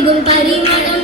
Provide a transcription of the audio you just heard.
നൽകും പരിമളം.